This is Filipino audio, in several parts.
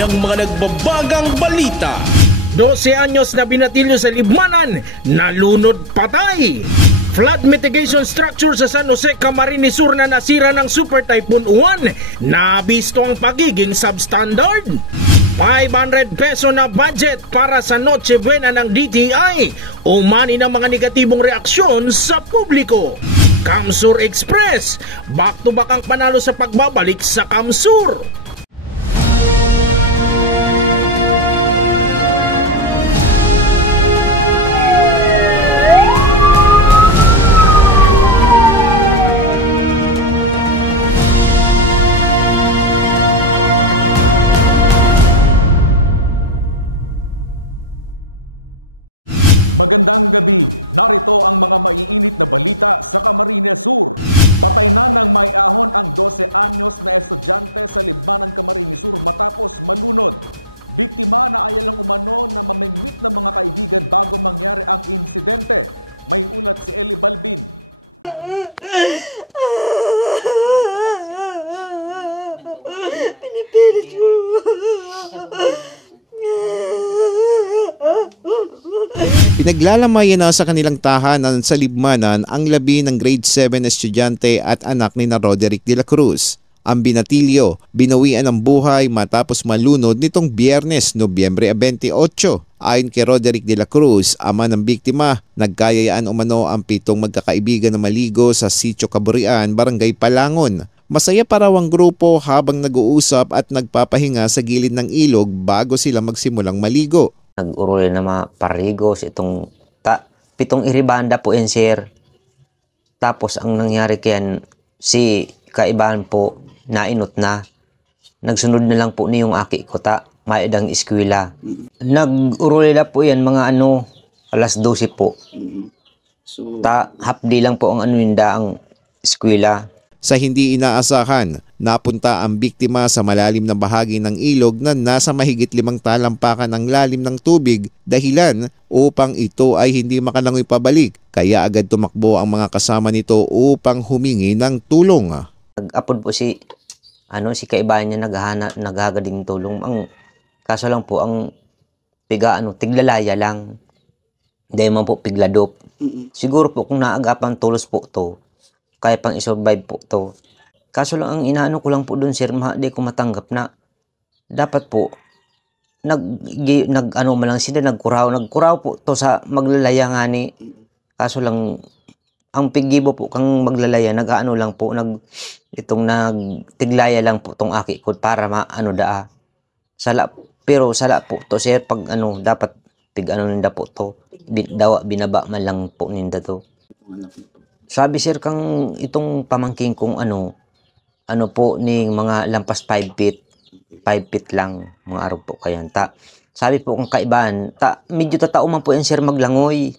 ng mga nagbabagang balita. 12 anyos na binatilyo sa Libmanan, nalunod patay. Flood mitigation structure sa San Jose, Camarines Sur na nasira ng Super Typhoon Uwan, nabisto ang pagiging substandard. 500 peso na budget para sa Noche Buena ng DTI, umani ng mga negatibong reaksyon sa publiko. Kamsur Express, back-to-back ang panalo sa pagbabalik sa Kamsur. Pinipilit mo. Pinaglalamayan na sa kanilang tahanan sa Libmanan ang labi ng grade 7 na estudyante at anak ni na Roderick de la Cruz. Ang binatilyo, binawian ng buhay matapos malunod nitong Biyernes, Nobyembre 28. Ayon kay Roderick de la Cruz, ama ng biktima, nagkayayaan umano ang 7 magkakaibigan na maligo sa Sitio Kaburian, Barangay Palangon. Masaya pa raw ang grupo habang nag-uusap at nagpapahinga sa gilid ng ilog bago sila magsimulang maligo. Nag-urol na mga parigos itong 7 iribanda po yan, sir. Tapos ang nangyari kayan, si kaibahan po nainot na. Nagsunod na lang po niyong aki ko maedang eskwela. Nag-urol na po yan mga alas 12 po. Hapdi lang po ang ang eskwela. Sa hindi inaasahan, napunta ang biktima sa malalim na bahagi ng ilog na nasa mahigit 5 talampakan ng lalim ng tubig, dahilan upang ito ay hindi makalangoy pabalik. Kaya agad tumakbo ang mga kasama nito upang humingi ng tulong. Nag-apod po si kaibahan niya naghagading tulong. Kaso lang po ang tiglalaya lang. Dahil man po pigladop. Siguro po kung naagapan tulos po to, kaya pang isurvive po to. Kaso lang ang inaano ko lang po dun, sir, di ko matanggap na dapat po malang sila nagkuraw po to sa maglalaya nga ni. Kaso lang ang piggibo po kang maglalaya lang po nagtiglaya lang po tong aki ko para pero sala po to, sir, pag dapat ninda po to binaba man lang po ninda to. Sabi, sir, kang itong pamangking kong po ni mga lampas 5 feet. 5 feet lang mga araw po kayan. Sabi po kung kaibahan, medyo tatao man po yan, sir, maglangoy.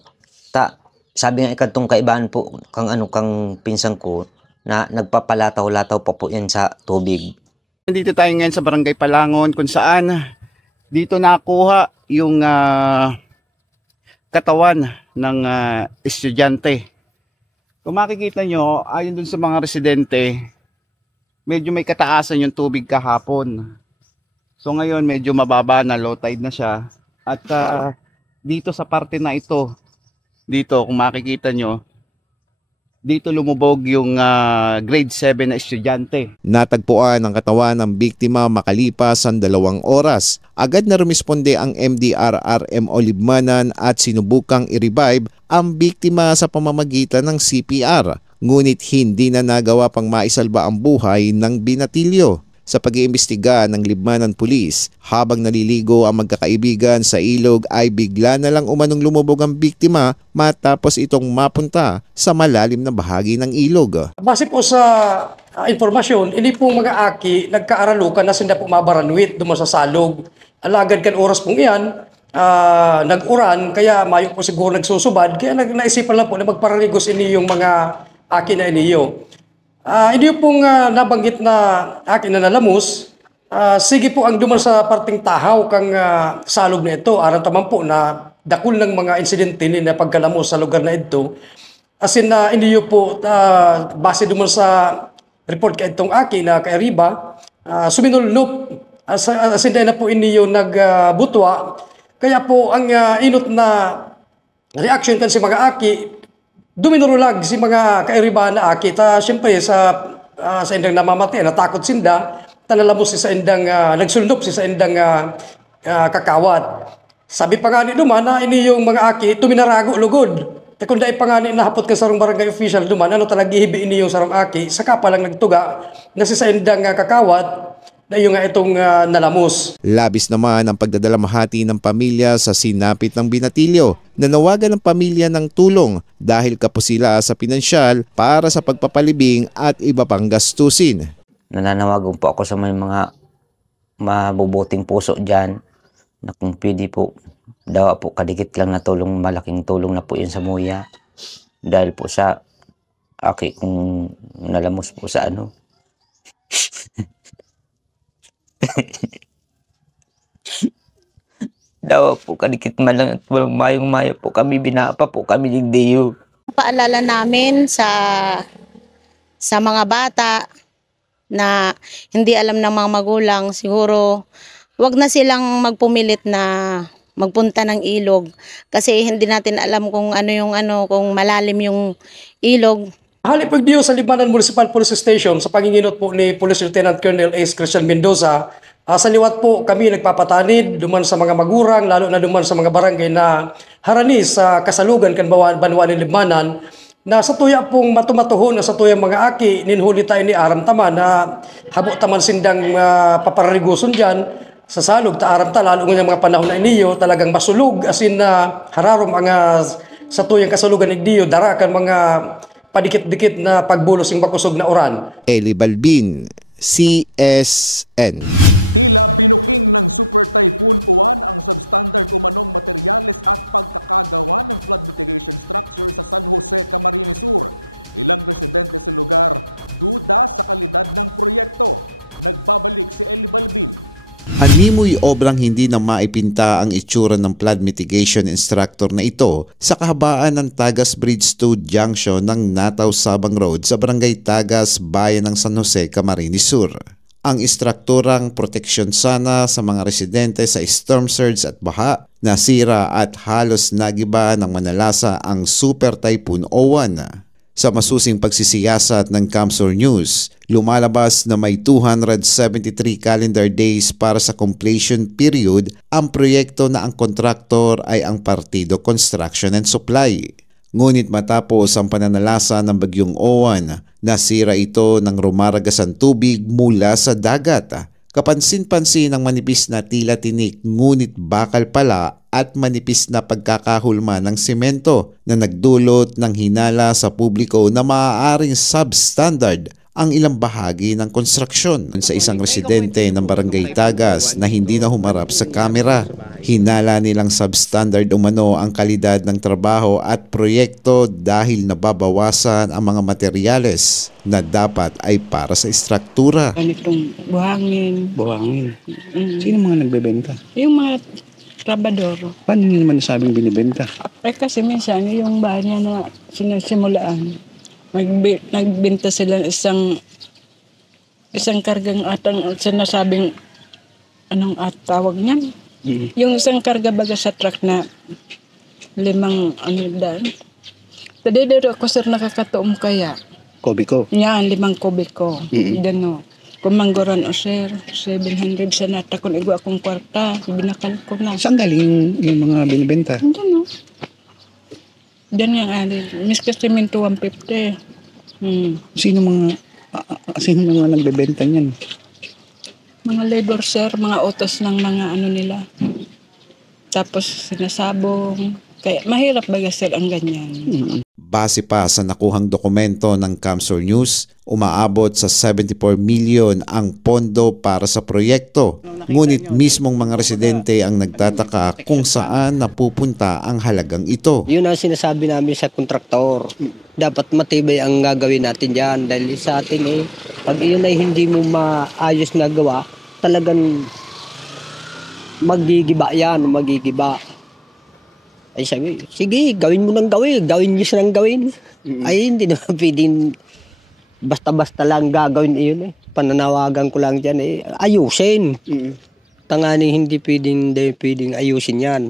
Sabi nga ikatong kaibahan po kang pinsang ko na nagpapalataw-lataw pa po yan sa tubig. Dito tayo ngayon sa Barangay Palangon kung saan dito nakuha yung katawan ng estudyante. Kung makikita nyo, ayon dun sa mga residente, medyo may kataasan yung tubig kahapon. So ngayon medyo mababa na, low tide na siya. At dito sa parte na ito, dito kung makikita nyo, dito lumubog yung grade 7 na estudyante. Natagpuan ang katawan ng biktima makalipas ang 2 oras. Agad na rumisponde ang MDRRMO Libmanan at sinubukang i-revive ang biktima sa pamamagitan ng CPR. Ngunit hindi na nagawa pang maisalba ang buhay ng binatilyo. Sa pag-iimbestiga ng Libmanan Police, habang naliligo ang magkakaibigan sa ilog ay bigla na lang umanong lumubog ang biktima matapos itong mapunta sa malalim na bahagi ng ilog. Base po sa informasyon, ini pong mga aki nagkaaralukan na sinda po mabaranwit dumo sa salog. Alagad kan oras pong iyan, nag-uran, kaya mayo po siguro nagsusubad, kaya naisipan lang po na magparaligos ini yung mga aki na iniyo. Hindi pong nabanggit na akin na nalamos, sige po ang duman sa parting tahaw kang salog na ito. Aran taman po na dakul ng mga insidente na pagkalamos sa lugar na ito. As in, hindi po base duman sa report ka itong akin na kay Riba, suminulnop asinday na po iniyo nagbutwa. Kaya po ang inot na reaction kan si mga aki, duminurulag si mga kairibahan na aki. Siyempre sa indang namamatay, natakot sinda, tanalamos si sa indang nagsulnop si sa indang kakawat. Sabi pa nga ni Duman na ini yung mga aki tuminarago lugod. Kung dahil pa nga ni nahapot ka sarong barangay official Duman, ano talaga hibi ini yung sarong aki, saka pa lang nagtuga na si sa indang kakawat na yung itong nalamos. Labis naman ang pagdadalamhati ng pamilya sa sinapit ng binatilyo. Nanawagan ng pamilya ng tulong dahil kapos sila sa pinansyal para sa pagpapalibing at iba pang gastusin. Nananawagan po ako sa may mga mabubuting puso dyan na kung pwede po, dawa po kadikit lang na tulong, malaking tulong na po yun sa muya. Dahil po sa aki kung nalamos po sa ano. Dawa po kadikit man lang at walang mayong-mayo po kami, binapa po kami ligdiyo. Paalala namin sa mga bata na hindi alam ng mga magulang, siguro wag na silang magpumilit na magpunta ng ilog kasi hindi natin alam kung kung malalim yung ilog. Halip pagdiyo sa Libanan Municipal Police Station sa panginginot po ni Police Lieutenant Colonel Ace Christian Mendoza, sa liwat po kami nagpapatanid duman sa mga magurang, lalo na duman sa mga barangay na harani sa kasalugan kan Banwa ni Libanan, na sa tuya pong matumatuhon na sa tuya mga aki, ninhuli tayo ni Aram Tama na habo taman sindang paparariguson dyan, sa salog ta aram ta lalo ng mga panahon na iniyo talagang masulog asin na hararom ang sa tuyang kasalugan igdiyo dara kan mga padikit-dikit na pagbulos ng makusog na oran. Eli Balbin, CSN. Animoy obrang hindi na maipinta ang itsura ng flood mitigation instructor na ito sa kahabaan ng Tagas Bridge 2 Junction ng Nataw-Sabang Road sa Barangay Tagas, Bayan ng San Jose, Camarines Sur. Ang instrukturang proteksyon sana sa mga residente sa storm surge at baha, nasira at halos nagiba ng manalasa ang Super Typhoon Owan. Sa masusing pagsisiyasat ng Kamsur News, lumalabas na may 273 calendar days para sa completion period ang proyekto na ang kontraktor ay ang Partido Construction and Supply. Ngunit matapos ang pananalasa ng bagyong Owan, nasira ito ng rumaragasan tubig mula sa dagat. Kapansin-pansin ang manipis na tila tinik ngunit bakal pala at manipis na pagkakahulma ng semento na nagdulot ng hinala sa publiko na maaaring substandard ang ilang bahagi ng konstruksyon. Sa isang residente ng Barangay Tagas na hindi na humarap sa kamera, hinala nilang substandard umano ang kalidad ng trabaho at proyekto dahil nababawasan ang mga materyales na dapat ay para sa istruktura. Ganitong buhangin. Buhangin. Sino mga nagbebenta? Yung mga trabador. Paano nyo naman nasabing binibenta? Kasi minsan yung bahay niya na sinasimulaan, nagbenta sila isang kargang atang sinasabing anong tawag niyan? Yung isang karga baga sa truck na 5 daan. Tadidero ako sir nakakatuom kaya. Kubiko? Yan, 5 kubiko. Gano. Kumanggoran o sir, 700 sa nata kung igwa akong kwarta. Binakal ko na. Saan galing yung mga binibenta? Diyan no. Diyan yung alin. Miski semento 150. Sino mga nagbebenta niyan? Mga labor sir, mga utos ng mga nila. Tapos sinasabong. Kaya mahirap baga sir ang ganyan. Base pa sa nakuhang dokumento ng Kamsur News, umaabot sa 74 million ang pondo para sa proyekto. Ngunit mismong mga residente ang nagtataka kung saan napupunta ang halagang ito. Yun ang sinasabi namin sa kontraktor. Dapat matibay ang gagawin natin dyan. Dahil sa atin pag yun ay hindi mo maayos na gawa, talagang magigiba yan, magigiba. Ay sabi, sige, gawin mo nang gawin. Gawin niyo siya nang gawin. Ay, hindi naman pwedeng basta-basta lang gagawin iyon pananawagan ko lang dyan ayusin. Tangani hindi pwedeng ayusin yan.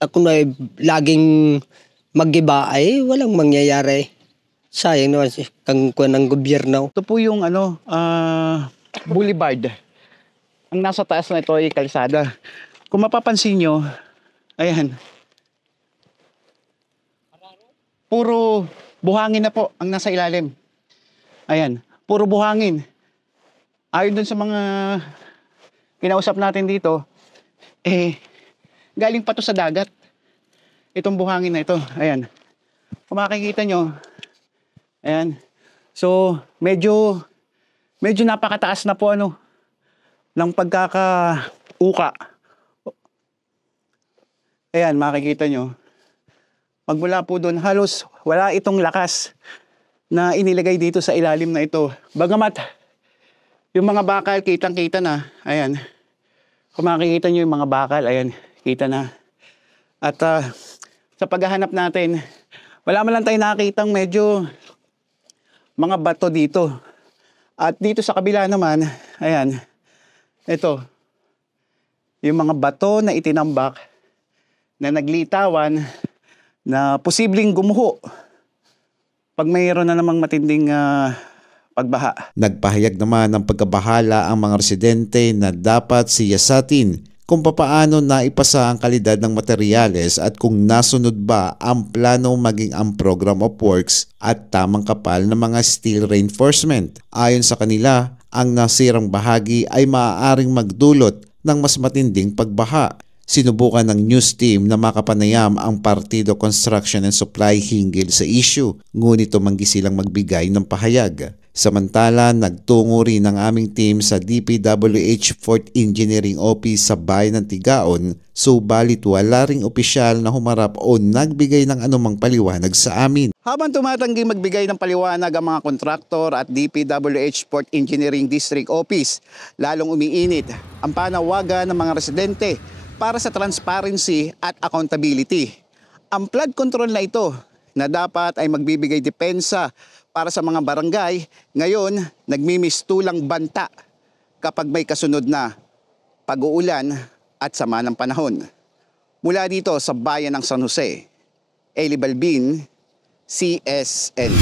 Ako na laging mag-iba walang mangyayari. Sayang naman kang kuwan ng gobyerno. Ito po yung boulevard. Ang nasa taas na ito ay kalsada. Kung mapapansin nyo, ayan. Puro buhangin na po ang nasa ilalim. Ayan, puro buhangin. Ayon dun sa mga kinausap natin dito, galing pa to sa dagat. Itong buhangin na ito, ayan. Kung makikita nyo, ayan. So, medyo napakataas na po ng pagkakauka. Ayan, makikita nyo. Magmula po doon, halos wala itong lakas na inilagay dito sa ilalim na ito. Bagamat, yung mga bakal, kitang-kita na. Ayan. Kung makikita nyo yung mga bakal, ayan, kita na. At sa paghahanap natin, wala man lang tayo nakitang medyo mga bato dito. At dito sa kabila naman, ayan, ito, yung mga bato na itinambak na naglitawan na posibleng gumuho pag mayroon na namang matinding pagbaha. Nagpahayag naman ng pagkabahala ang mga residente na dapat siyasatin kung papaano naipasa ang kalidad ng materyales at kung nasunod ba ang plano maging ang program of works at tamang kapal ng mga steel reinforcement. Ayon sa kanila, ang nasirang bahagi ay maaaring magdulot ng mas matinding pagbaha. Sinubukan ng news team na makapanayam ang Partido Construction and Supply hinggil sa issue, ngunit tumanggi silang magbigay ng pahayag. Samantala, nagtungo rin ang aming team sa DPWH 4th Engineering Office sa bayan ng Tigaon, subalit wala ring opisyal na humarap o nagbigay ng anumang paliwanag sa amin. Habang tumatanggi magbigay ng paliwanag ang mga kontraktor at DPWH 4th Engineering District Office, lalong umiinit ang panawagan ng mga residente para sa transparency at accountability. Ang flood control na ito na dapat ay magbibigay depensa para sa mga barangay, ngayon nagmimistulang banta kapag may kasunod na pag-uulan at sama ng panahon. Mula dito sa bayan ng San Jose, Eli Balbin, CSN.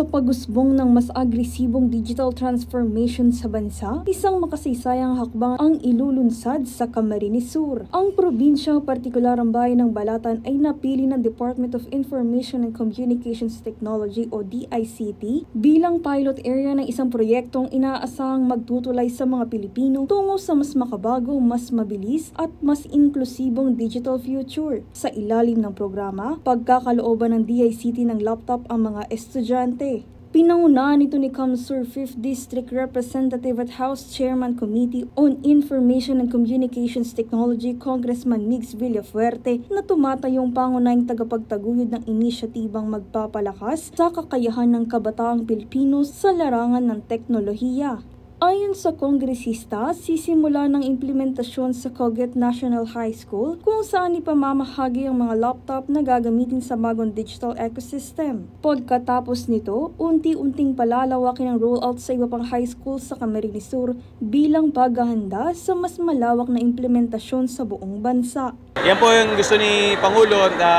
Sa pag-usbong ng mas agresibong digital transformation sa bansa, isang makasaysayang hakbang ang ilulunsad sa Camarines Sur. Ang probinsyang partikular ang bayan ng Balatan ay napili ng Department of Information and Communications Technology o DICT bilang pilot area ng isang proyektong inaasahang magtutulay sa mga Pilipino tungo sa mas makabago, mas mabilis at mas inklusibong digital future. Sa ilalim ng programa, pagkakalooban ng DICT ng laptop ang mga estudyante. Pinangunahan nito ni CamSur 5th District Representative at House Chairman Committee on Information and Communications Technology Congressman Migs Villafuerte na tumatayong pangunahing tagapagtaguyod ng inisyatibang magpapalakas sa kakayahan ng kabataang Pilipino sa larangan ng teknolohiya. Ayon sa kongresista, sisimula ng implementasyon sa Coget National High School kung saan ipamamahagi ang mga laptop na gagamitin sa bagong digital ecosystem. Pagkatapos nito, unti-unting palalawakin ang rollout sa iba pang high school sa Camarines Sur bilang paghahanda sa mas malawak na implementasyon sa buong bansa. Yan po yung gusto ni Pangulo na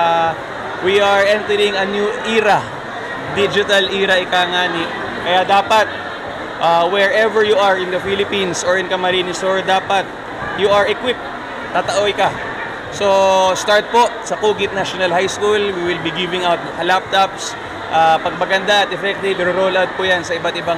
we are entering a new era, digital era ika nga ni. Kaya dapat wherever you are in the Philippines or in Camarines Sur, dapat you are equipped, tataoy ka. So start po sa Coget National High School, we will be giving out laptops. Pag maganda at effective, i-roll out po yan sa iba't ibang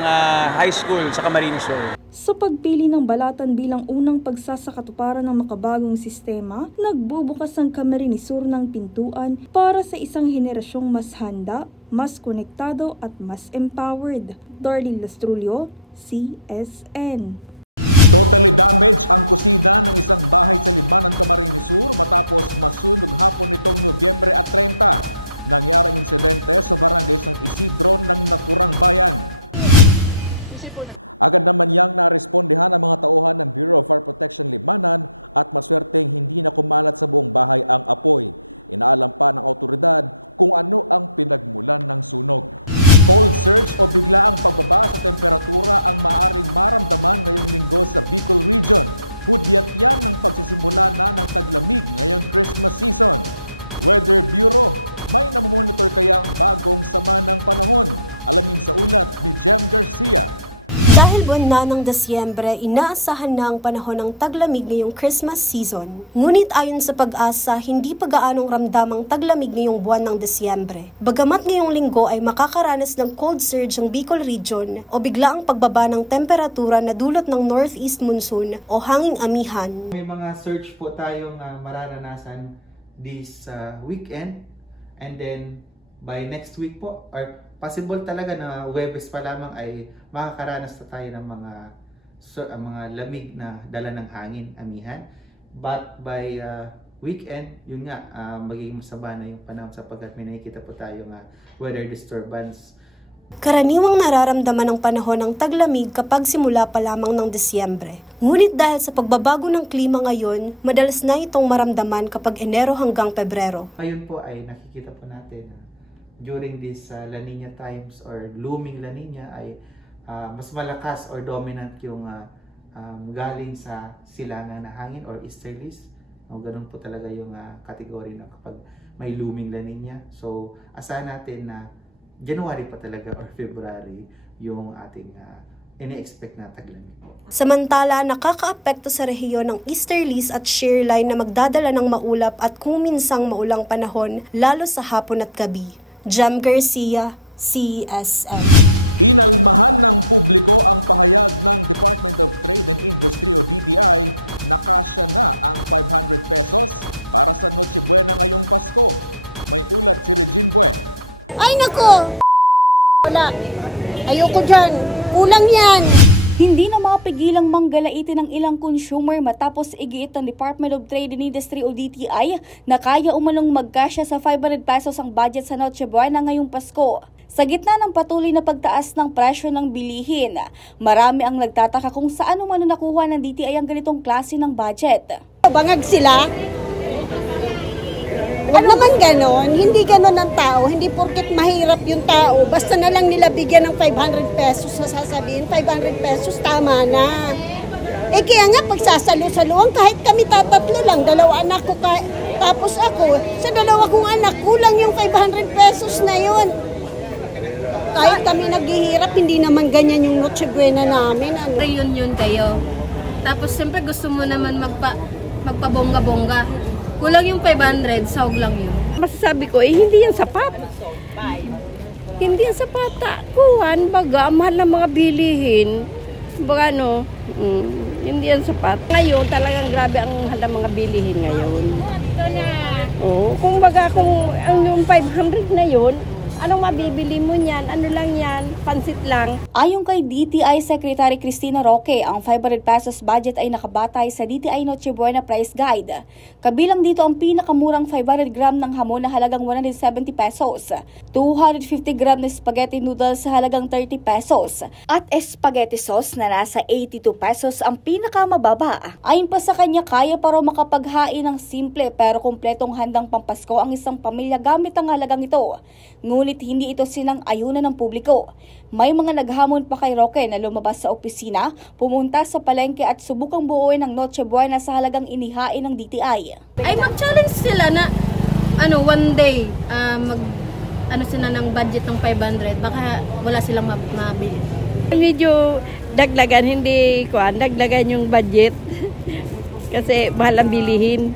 high school sa Camarines Sur. Sa pagpili ng Balatan bilang unang pagsasakatuparan ng makabagong sistema, nagbubukas ang Camarines Sur ng pintuan para sa isang henerasyong mas handa, mas konektado at mas empowered. Darlene Lastrulio, CSN. Dahil buwan na ng Desyembre, inaasahan na ang panahon ng taglamig ngayong Christmas season. Ngunit ayon sa Pag-asa, hindi pa gaanong ramdam ang taglamig ngayong buwan ng Desyembre. Bagamat ngayong linggo ay makakaranas ng cold surge ang Bicol region o bigla ang pagbaba ng temperatura na dulot ng northeast monsoon o hanging amihan. May mga surge po tayong mararanasan this weekend, and then by next week po, or possible talaga na Huwebes pa lamang ay makakaranas na tayo ng mga lamig na dala ng hangin, amihan. But by weekend, yun nga, magiging masama na yung panahon sapagkat may nakikita po tayong weather disturbance. Karaniwang nararamdaman ng panahon ng taglamig kapag simula pa lamang ng Desyembre. Ngunit dahil sa pagbabago ng klima ngayon, madalas na itong maramdaman kapag Enero hanggang Pebrero. Ngayon po ay nakikita po natin during this La Nina times or looming La Nina ay mas malakas or dominant yung galing sa silangan na hangin or easterlies. Ganun po talaga yung kategory na kapag may looming La Nina. So asahan natin na January pa talaga or February yung ating ini-expect na taglamig. Samantala, nakakaapekto sa rehiyon ng easterlies at shear line na magdadala ng maulap at kung minsang maulang panahon, lalo sa hapon at gabi. Jam Garcia, CSN. Ay nako! Wala. Ayoko dyan. Kulang yan. Hindi na mapigilang manggalaiti ng ilang consumer matapos igiit ng Department of Trade and Industry o DTI na kaya umanong magkasya sa 500 pesos ang budget sa Noche Buena ngayong Pasko. Sa gitna ng patuloy na pagtaas ng presyo ng bilihin, marami ang nagtataka kung saan umano nakuha ng DTI ang ganitong klase ng budget. Bangag sila? Huwag naman ganon, hindi ganon ang tao, hindi porket mahirap yung tao, basta na lang nila bigyan ng 500 pesos na sasabihin, 500 pesos tama na. Kaya nga pagsasalo-saluan, kahit kami tatatlo lang, 2 anak ko, tapos ako, sa 2 kong anak, kulang yung 500 pesos na yun. Kahit kami naghihirap, hindi naman ganyan yung Noche Buena namin. Reunion kayo, tapos siyempre gusto mo naman magpabongga-bongga. Kulang yung 500, sahog lang yun. Masasabi ko, hindi yan sapat. Hindi yan sapat. Kuhan, baga, mahal ng mga bilihin. Baga, hindi yan sapat. Ngayon, talagang grabe ang mahal ng mga bilihin ngayon. Kung baga, kung yung 500 na yun, anong mabibili mo niyan? Ano lang yan? Pansit lang. Ayon kay DTI Secretary Cristina Roque, ang 500 pesos budget ay nakabatay sa DTI Noche Buena Price Guide. Kabilang dito ang pinakamurang 500 gram ng hamon na halagang 170 pesos, 250 gram na spaghetti noodles sa halagang 30 pesos, at spaghetti sauce na nasa 82 pesos ang pinakamababa. Ayon pa sa kanya, kaya pa raw makapaghain ng simple pero kumpletong handang pampasko ang isang pamilya gamit ang halagang ito. Ngunit hindi ito sinang-ayunan ng publiko. May mga naghamon pa kay Roque na lumabas sa opisina, pumunta sa palengke at subukang buuin ng Noche Buena sa halagang inihain ng DTI. Ay mag-challenge sila na one day sila ng budget ng 500, baka wala silang mabili. Medyo daglagan, daglagan yung budget kasi mahal ang bilihin.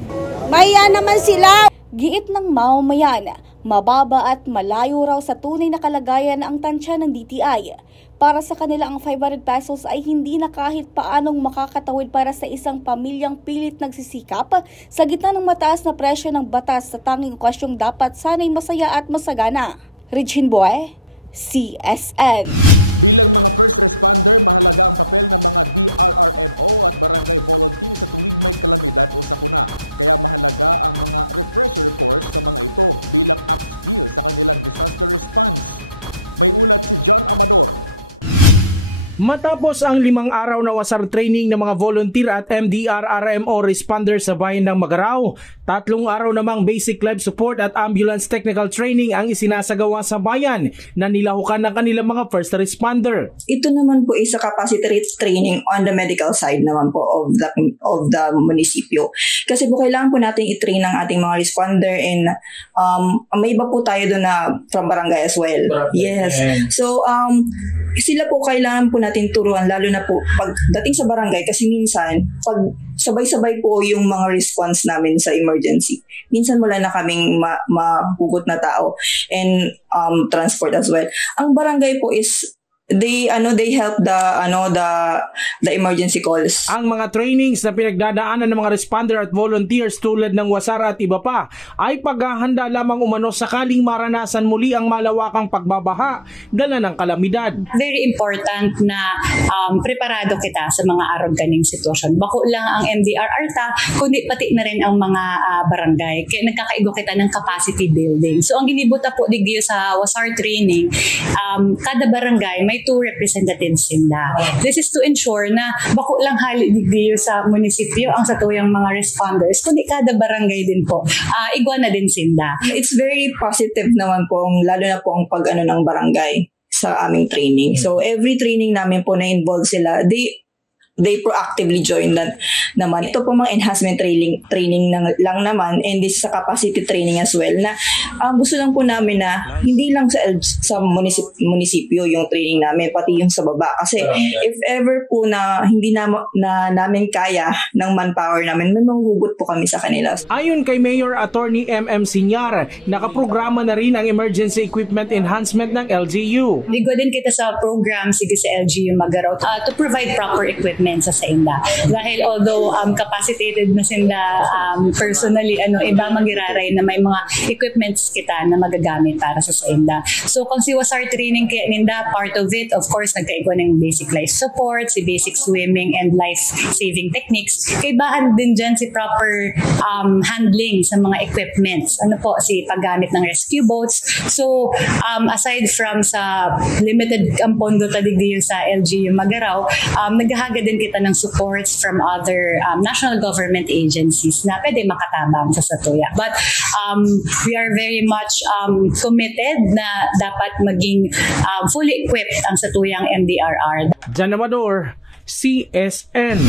Maya naman sila! Giit ng mamamayan, mababa at malayo raw sa tunay na kalagayan ang tansya ng DTI. Para sa kanila ang 500 pesos ay hindi na kahit paanong makakatawid para sa isang pamilyang pilit nagsisikap sa gitna ng mataas na presyo ng batas sa tanging okasyong dapat sana'y masaya at masagana. Regine Boy, CSN. Matapos ang 5 araw na wasar training ng mga volunteer at MDR-RMO responder sa bayan ng Magarao, 3 araw namang basic life support at ambulance technical training ang isinasagawa sa bayan na nilahukan ng kanilang mga first responder. Ito naman po isa capacity training on the medical side naman po of the munisipyo. Kasi po kailangan po natin i-train ang ating mga responder and may iba po tayo doon na from barangay as well. Yes. So sila po kailangan po natin turuan, lalo na po pagdating sa barangay, kasi minsan, pag sabay-sabay po yung mga response namin sa emergency. Minsan wala na kaming mahugot na tao and transport as well. Ang barangay po is they help the emergency calls. Ang mga trainings na pinagdadaanan ng mga responder at volunteers tulad ng Wasara at iba pa ay paghahanda lamang umano sakaling maranasan muli ang malawakang pagbabaha dala ng kalamidad. Very important na preparado kita sa mga araw ganing sitwasyon. Bako lang ang MDRRTA, kundi pati na rin ang mga barangay. Kaya nagkakaigo kita ng capacity building. So ang ginibuta po digdiyo sa Wasar training, kada barangay may 2 representatives sila. This is to ensure na bako lang hali digdiyo sa munisipyo ang satuyang mga responders, kundi kada barangay din po. Igwa na din sila. It's very positive naman po, lalo na po ang pag-ano ng barangay sa aming training. So every training namin po na involved sila, they proactively join naman. Ito po mga enhancement training lang naman, and this sa capacity training as well, na gusto lang po namin na hindi lang sa munisipyo yung training namin, pati yung sa baba. Kasi if ever po na hindi na namin kaya ng manpower namin, may mahuhugot po kami sa kanila. Ayon kay Mayor Attorney M.M. Sinyar, nakaprograma na rin ang emergency equipment enhancement ng LGU. Ligo din kita sa program sige sa LGU Magaraw to provide proper equipment sa SENDA. Dahil although capacitated na sila personally, iba magiraray na may mga equipments kita na magagamit para sa SENDA. So kung si Wasar training kaya ninda, part of it, of course, nagkaigwa ng basic life support, si basic swimming and life-saving techniques. Kaibahan din dyan si proper handling sa mga equipments. Si paggamit ng rescue boats. So aside from sa limited ang pondo tadigdiyo sa LGU Magaraw, naghahaga din kita ng supports from other national government agencies na pwede makatabang sa Satuya. But we are very much committed na dapat maging fully equipped ang Satuyang MDRR. Jan Amador, CSN.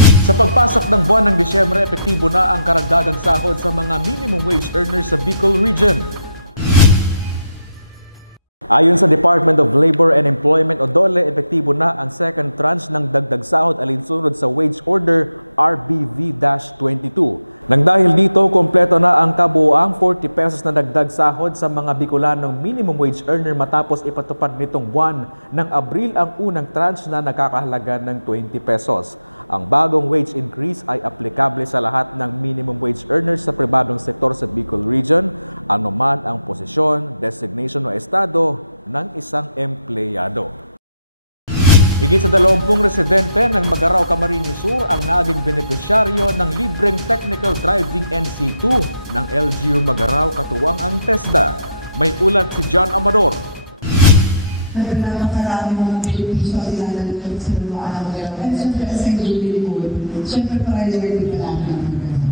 Nakarami mga Pilipino sa ilalan ng sa mga araw-araw. At siyempre, sa yung lingkod, siyempre priority pa natin.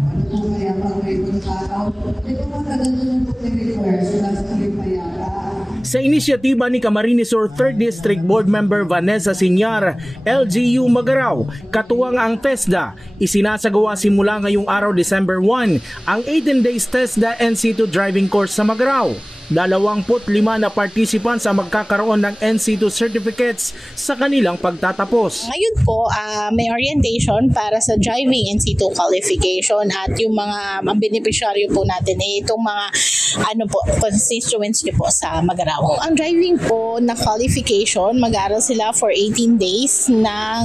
Ano po kaya pang may pagkakaw? Ito matagal na po require sa last trip pa yata. Sa inisyatiba ni Camarines Sur 3rd District Board Member Vanessa Sinyar, LGU Magaraw, katuwang ang TESDA, isinasagawa simula ngayong araw December 1 ang 18 days TESDA NC2 driving course sa Magaraw. 25 na participants ang magkakaroon ng NC2 certificates sa kanilang pagtatapos. Ngayon po, may orientation para sa driving NC2 qualification at yung mga beneficiaryo po natin itong mga constituents nyo po sa Magaraw. Ang driving po na qualification, mag-aaral sila for 18 days ng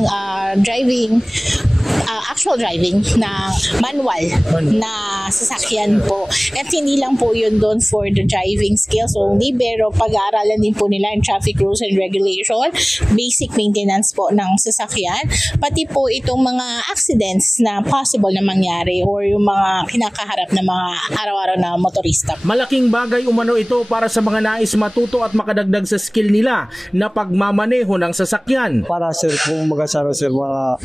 driving actual driving na manual na sasakyan po. At hindi lang po yun doon for the driving skills only, pero pag-aaralan din po nila yung traffic rules and regulation, basic maintenance po ng sasakyan, pati po itong mga accidents na possible na mangyari or yung mga kinakaharap na mga araw-araw na motorista. Malaking bagay umano ito para sa mga nais matuto at makadagdag sa skill nila na pagmamaneho ng sasakyan. Para sir, kung mag-asara sir, mga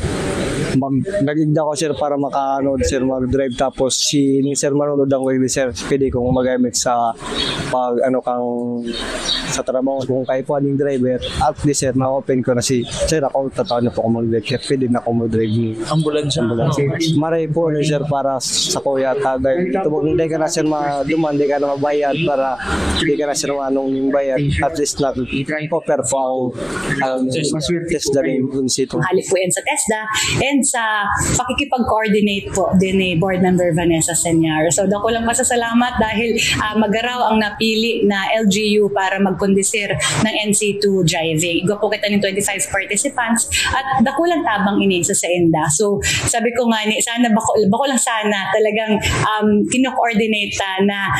nag-igda ko sir para makanood sir mag-drive, tapos si sir manonood ang way sir, pwede kong magamit sa pag kang sa trabaho kung kayo po aning driver, at least sir na-open ko na si sir ako tataon na po ako mag-drive, pwede na ako mag-drive ni ambulansya. Maray po sir para sa kuya tagay tubog hindi ka na sir duman, hindi ka na mabayad para hindi ka na sir manong yung bayad, at least na offer po ang TESDA rin sito. Halik po yan sa TESDA and sa pakikipag-coordinate po din ni Board Member Vanessa Senyar. So dako lang masasalamat dahil Magaraw ang napili na LGU para magkondisir ng NC2 driving. Igo po kita ng 25 participants at dako lang tabang ini sa SENDA. So sabi ko nga ni sana bako lang sana talagang kino-coordinate na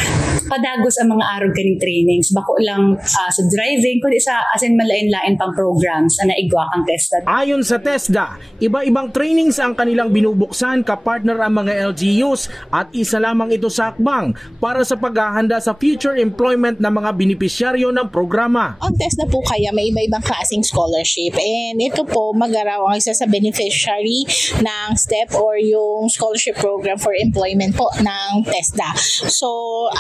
padagos ang mga araw kaning trainings. Bako lang sa driving kundi sa asin malain-lain pang programs na naigwa kang TESDA. Ayon sa TESDA, iba-ibang trainings ang kanilang binubuksan kapartner ang mga LGUs at isa lamang ito sa hakbang para sa paghahanda sa future employment ng mga benepisyaryo ng programa. Ang TESDA po kaya may iba-ibang klaseng scholarship, and ito po Magaraw ang isa sa beneficiary ng STEP or yung scholarship program for employment po ng TESDA. So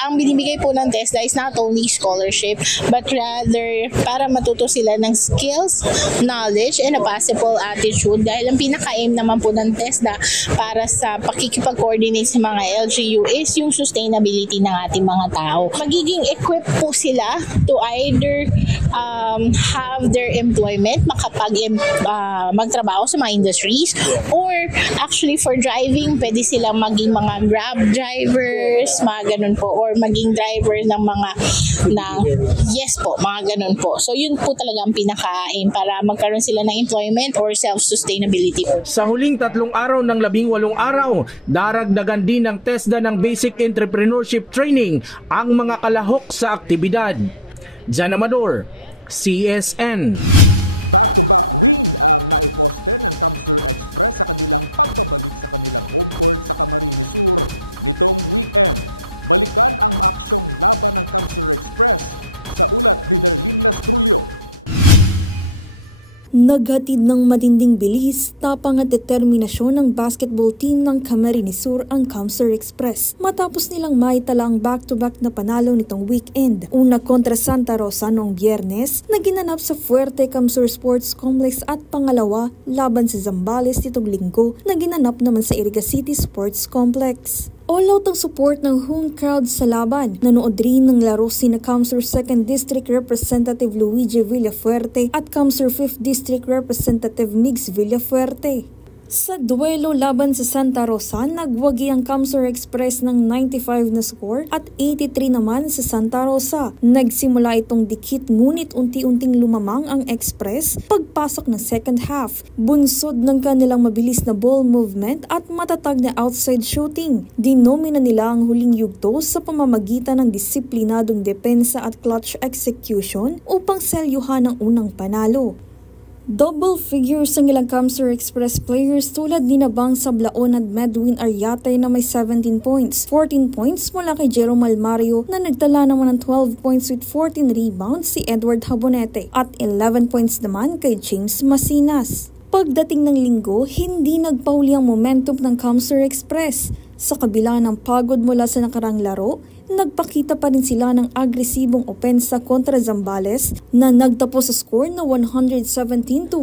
ang binibigay po ng TESDA is not only scholarship but rather para matuto sila ng skills, knowledge, and a possible attitude, dahil ang pinaka-aim naman po ng TESDA para sa pakikipag-coordinate sa mga LGU is yung sustainability ng ating mga tao. Magiging equipped po sila to either have their employment, magtrabaho sa mga industries, or actually for driving, pwede silang maging mga Grab drivers, mga ganun po, or maging driver ng mga mga ganun po. So yun po talaga ang pinaka-aim para magkaroon sila ng employment or self-sustainability. Sa huling 3 araw ng 18 araw, daragdagan din ng TESDA ng basic entrepreneurship training ang mga kalahok sa aktibidad. Jan Amador, CSN. Naghatid ng matinding bilis, tapang at determinasyon ng basketball team ng Camarines Sur ang Camsur Express matapos nilang maitala ang back-to-back na panalo nitong weekend. Una kontra Santa Rosa noong Biyernes na ginanap sa Fuerte Camsur Sports Complex at pangalawa laban sa Zambales nitong Linggo na ginanap naman sa Iriga City Sports Complex. All-out ang support ng home crowd sa laban. Nanood rin ng laro sina Camsur 2nd District Representative Luigi Villafuerte at Camsur 5th District Representative Migs Villafuerte. Sa duelo laban sa Santa Rosa, nagwagi ang Camsur Express ng 95 na score at 83 naman sa Santa Rosa. Nagsimula itong dikit ngunit unti-unting lumamang ang Express pagpasok ng second half. Bunsod ng kanilang mabilis na ball movement at matatag na outside shooting. Dinomina nila ang huling yugto sa pamamagitan ng disiplinadong depensa at clutch execution upang selyuhan ang unang panalo. Double figures ang ilang Camsur Express players tulad ni Nabang Sablaon at Medwin Ariatay na may 17 points. 14 points mula kay Jerome Almario na nagtala naman ng 12 points with 14 rebounds si Edward Habonete at 11 points naman kay James Masinas. Pagdating ng Linggo, hindi nagpauli ang momentum ng Camsur Express. Sa kabila ng pagod mula sa nakarang laro, nagpakita pa rin sila ng agresibong opensa kontra Zambales na nagtapos sa score na 117-103.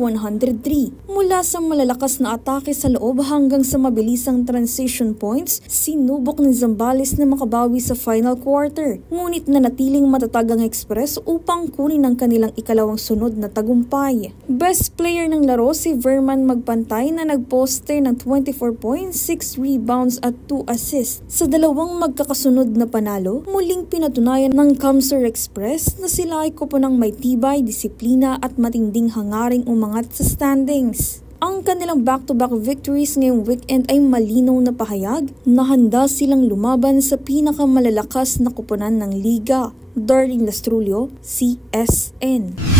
Mula sa malalakas na atake sa loob hanggang sa mabilisang transition points, sinubok ni Zambales na makabawi sa final quarter. Ngunit nanatiling matatag ang Express upang kunin ang kanilang ikalawang sunod na tagumpay. Best player ng laro si Verman Magpantay na nagposter ng 24 points, 6 rebounds at 2 assists. Sa dalawang magkakasunod na panalo, muling pinatunayan ng Camsur Express na sila ay koponang may tibay, disiplina at matinding hangaring umangat sa standings. Ang kanilang back-to-back victories ngayong weekend ay malinaw na pahayag na handa silang lumaban sa pinakamalalakas na koponan ng liga. Darlene Lastrulio, CSN.